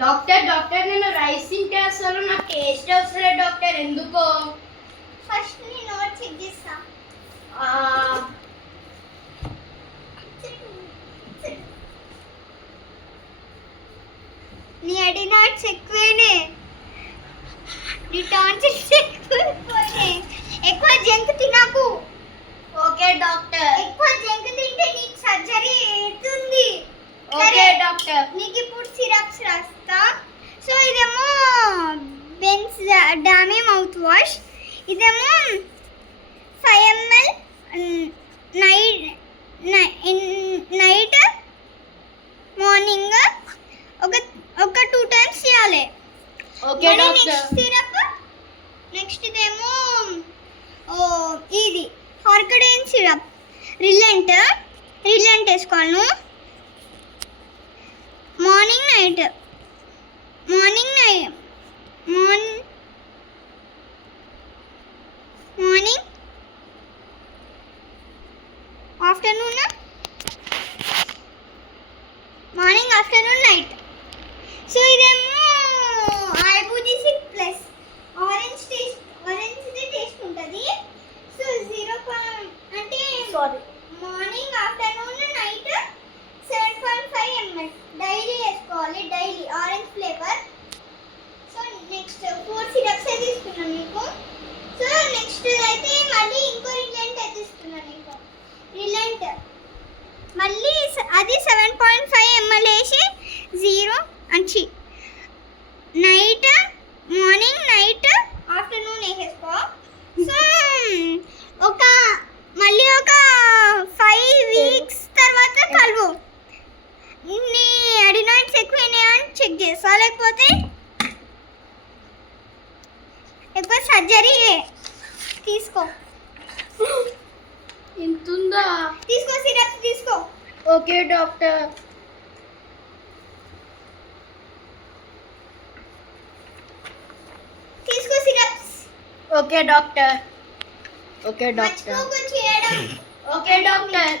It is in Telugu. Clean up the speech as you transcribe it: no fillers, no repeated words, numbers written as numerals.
డాక్టర్ డాక్టర్ నేను రైస్ తింటే అసలు నాకు టేస్ట్ వస్తలేదు డాక్టర్, ఎందుకో? ఫస్ట్ నీ నోట్ చెక్ చేస్తా. నీ అడినాట్స్ ఎక్కువేనే, నీ టాన్సిల్స్ ఎక్కువైపోయినాయి. ఎక్కువ జంక్ తినకు. Okay doctor. ఎక్కువ జంక్ తింటే నీకు సర్జరీ అవుతుంది. Okay doctor. నీకు ఇప్పుడు సిరప్స్ రాస్తా. సో ఇదేమో బెన్స్ డామీ మౌత్ వాష్, ఇదేమో 5 ml నైట్ మార్నింగ్ ఒక 2 times చేయాలి. Okay doctor. నెక్స్ట్ ఇదేమో ఇది హార్కడైన్ సిరప్, రిలెంట్ వేసుకోను. Morning night morning afternoon night. So ఇదేమో ఐబుజిసిక్ ప్లస్ ఆరెంజ్ టేస్ట్ ఉంటుంది. సో 0 అంటే sorry morning afternoon night 7.5 ml daily వేసుకోవాలి, daily orange flavour. So next 4 syrups అయితే ఇస్తున్నాను మీకు. సో నెక్స్ట్ అయితే మళ్ళీ ఇంకో రిలెంట్ అయితే ఇస్తున్నాను మీకు. రిలెంట్ మళ్ళీ అది 7.5 ml వేసి 0 అంచి నైట్ మార్నింగ్ నైట్ ఆఫ్టర్నూన్ వేసేసుకో. సో మళ్ళీ ఒక 5 weeks తర్వాత కలువు. నీ అడినాయిడ్స్ ఎక్కువైనాయా అని చెక్ చేస్తా, లేకపోతే ఎక్కువ సర్జరీ తీసుకో. ఇంతుందా? తీసుకో, సిరప్స్ తీసుకో. Okay doctor. తీసుకో syrups. Okay doctor. Okay doctor. మర్చిపోకు చేయడం. Okay doctor.